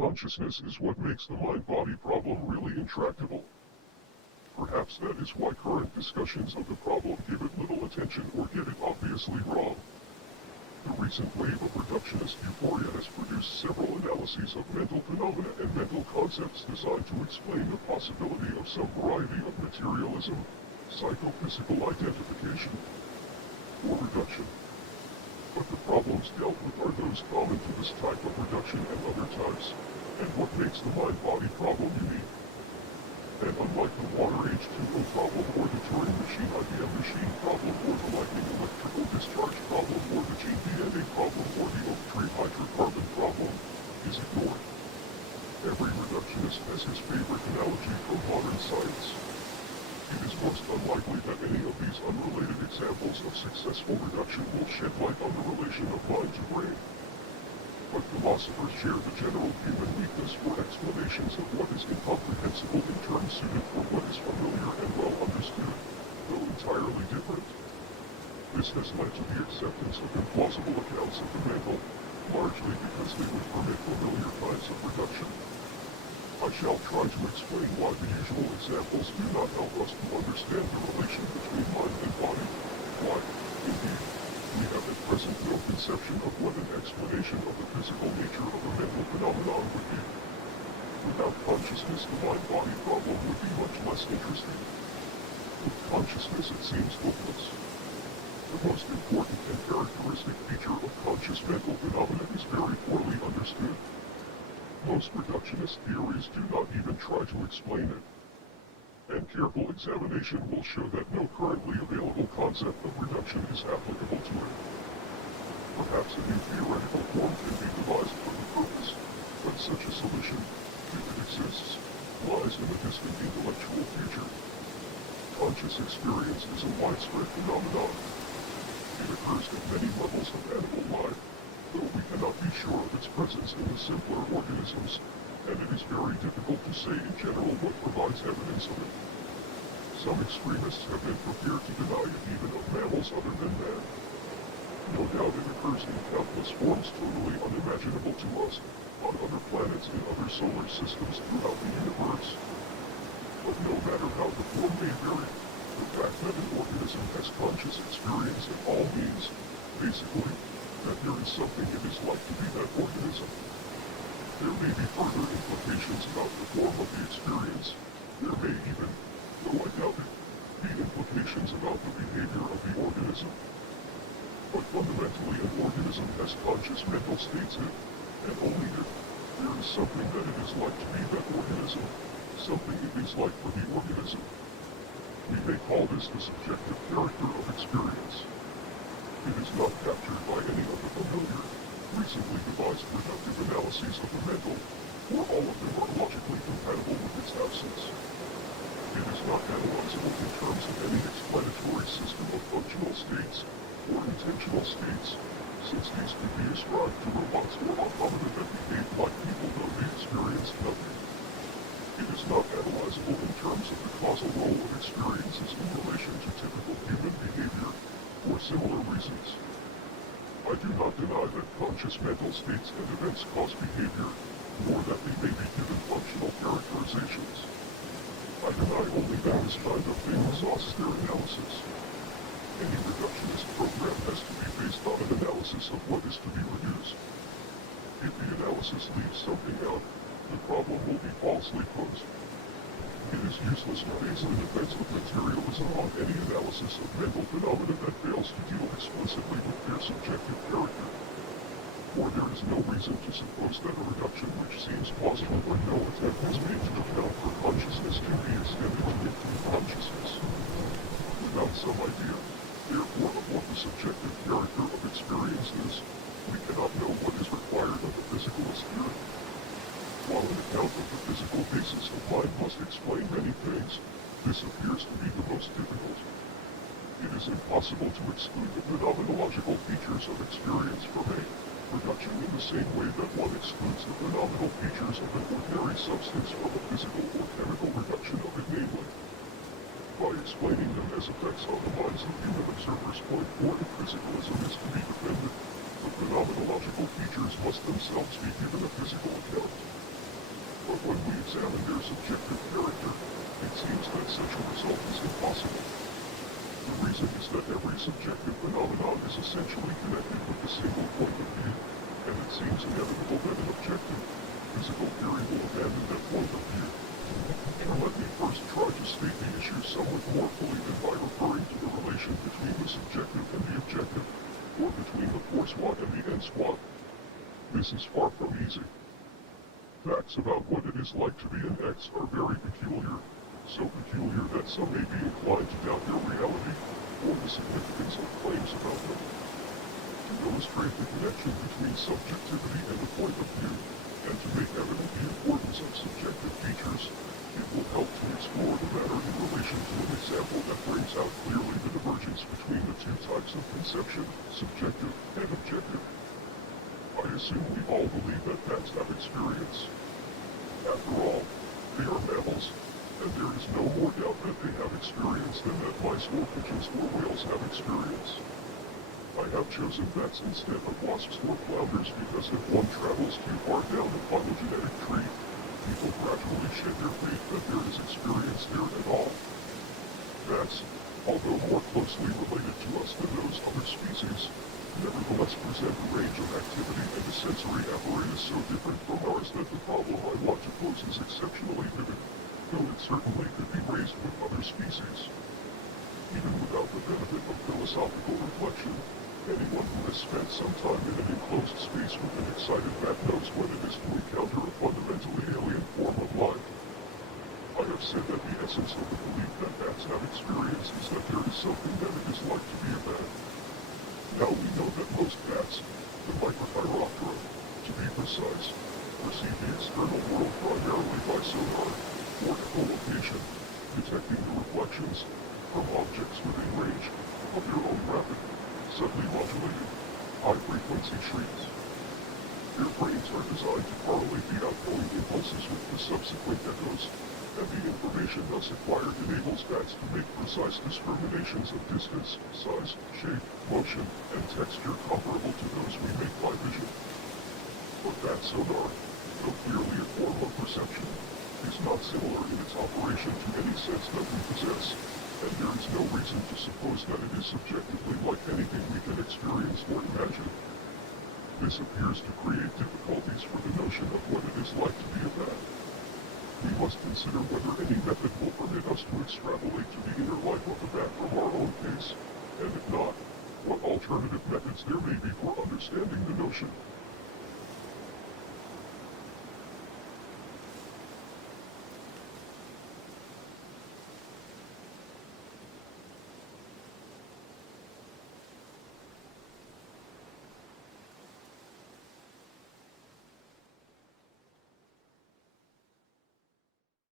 Consciousness is what makes the mind-body problem really intractable. Perhaps that is why current discussions of the problem give it little attention or get it obviously wrong. The recent wave of reductionist euphoria has produced several analyses of mental phenomena and mental concepts designed to explain the possibility of some variety of materialism, psychophysical identification, or reduction. But the problems dealt with are those common to this type of reduction and other types, and what makes the mind-body problem unique. And unlike the Water Age 2.0 problem or the Turing machine IBM machine problem or the lightning electrical discharge problem or the gene DNA problem or the oak tree hydrocarbon problem, is ignored. Every reductionist has his favorite analogy from modern science. It is most unlikely that any of these unrelated examples of successful reduction will shed light on the relation of mind to brain. But philosophers share the general human weakness for explanations of what is incomprehensible in terms suited for what is familiar and well understood, though entirely different. This has led to the acceptance of implausible accounts of the mental, largely because they would permit familiar kinds of reduction. I shall try to explain why the usual examples do not help us to understand the relation between mind and body, why, indeed, we have at present no conception of what an explanation of the physical nature of a mental phenomenon would be. Without consciousness, the mind-body problem would be much less interesting. With consciousness, it seems hopeless. The most important and characteristic feature of conscious mental phenomena is very poorly understood. Most reductionist theories do not even try to explain it. And careful examination will show that no currently available concept of reduction is applicable to it. Perhaps a new theoretical form can be devised for the purpose, but such a solution, if it exists, lies in a distant intellectual future. Conscious experience is a widespread phenomenon. It occurs at many levels of animal life, though we cannot be sure of its presence in the simpler organisms, and it is very difficult to say in general what provides evidence of it. Some extremists have been prepared to deny it even of mammals other than man. No doubt it occurs in countless forms totally unimaginable to us, on other planets in other solar systems throughout the universe. But no matter how the form may vary, the fact that an organism has conscious experience at all means, basically, that there is something it is like to be that organism. There may be further implications about the form of the experience. There may even, though I doubt it, be implications about the behavior of the organism. But fundamentally an organism has conscious mental states if, and only if, there is something that it is like to be that organism, something it is like for the organism. We may call this the subjective character of experience. It is not captured by any of the familiar, recently devised reductive analyses of the mental, or all of them are logically compatible with its absence. It is not analyzable in terms of any explanatory system of functional states, or intentional states, since these could be ascribed to robots or automata that behave like people though they experience nothing. It is not analyzable in terms of the causal role of experiences in relation to typical human behavior, for similar reasons. I do not deny that conscious mental states and events cause behavior, nor that they may be given functional characterizations. I deny only that this kind of thing exhausts their analysis. Any reductionist program has to be based on an analysis of what is to be reduced. If the analysis leaves something out, the problem will be falsely posed. It is useless to base the defense of materialism on any analysis of mental phenomena that fails to deal explicitly with their subjective character. For there is no reason to suppose that a reduction which seems plausible when no attempt is made to account for consciousness can be extended to include consciousness. Without some idea, therefore, of what the subjective character of experience is, we cannot know what is required of the physicalist theory. While an account of the physical basis of mind must explain many things, this appears to be the most difficult. It is impossible to exclude the phenomenological features of experience from a reduction in the same way that one excludes the phenomenal features of an ordinary substance from a physical or chemical reduction of it, namely. By explaining them as effects on the minds of human observers, point for if physicalism is to be defended, the phenomenological features must themselves be given a physical account. but when we examine their subjective character, it seems that such a result is impossible. The reason is that every subjective phenomenon is essentially connected with a single point of view, and it seems inevitable that an objective, physical theory will abandon that point of view. Let me first try to state the issue somewhat more fully than by referring to the relation between the subjective and the objective, or between the force watt and the n squat. This is far from easy. Facts about what it is like to be an X are very peculiar, so peculiar that some may be inclined to doubt their reality, or the significance of claims about them. To illustrate the connection between subjectivity and the point of view, and to make evident the importance of subjective features, it will help to explore the matter in relation to an example that brings out clearly the divergence between the two types of conception, subjective and objective. I assume we all believe that bats have experience. After all, they are mammals, and there is no more doubt that they have experience than that mice or pigeons or whales have experience. I have chosen bats instead of wasps or flounders because if one travels too far down the phylogenetic tree, people gradually shed their faith that there is experience there at all. Bats, although more closely related to us than those other species, nevertheless present a range of activity and a sensory apparatus so different from ours that the problem I want to pose is exceptionally vivid, though it certainly could be raised with other species. Even without the benefit of philosophical reflection, anyone who has spent some time in an enclosed space with an excited bat knows what it is to encounter a fundamentally alien form of life. I have said that the essence of the belief that bats have experience is that there is something that it is like to be a bat. Now we know that most bats, the Micropteroptera, to be precise, perceive the external world primarily by sonar, or echolocation, detecting the reflections from objects within range of their own rapid, subtly modulated, high-frequency shrieks. Their brains are designed to correlate the outgoing impulses with the subsequent echoes, and the information thus acquired enables bats to make precise discriminations of distance, size, shape, motion, and texture comparable to those we make by vision. But bat sonar, though clearly a form of perception, is not similar in its operation to any sense that we possess, and there is no reason to suppose that it is subjectively like anything we can experience or imagine. This appears to create difficulties for the notion of what it is like to be a bat. We must consider whether any method will permit us to extrapolate to the inner life of the bat from our own case, and if not, what alternative methods there may be for understanding the notion.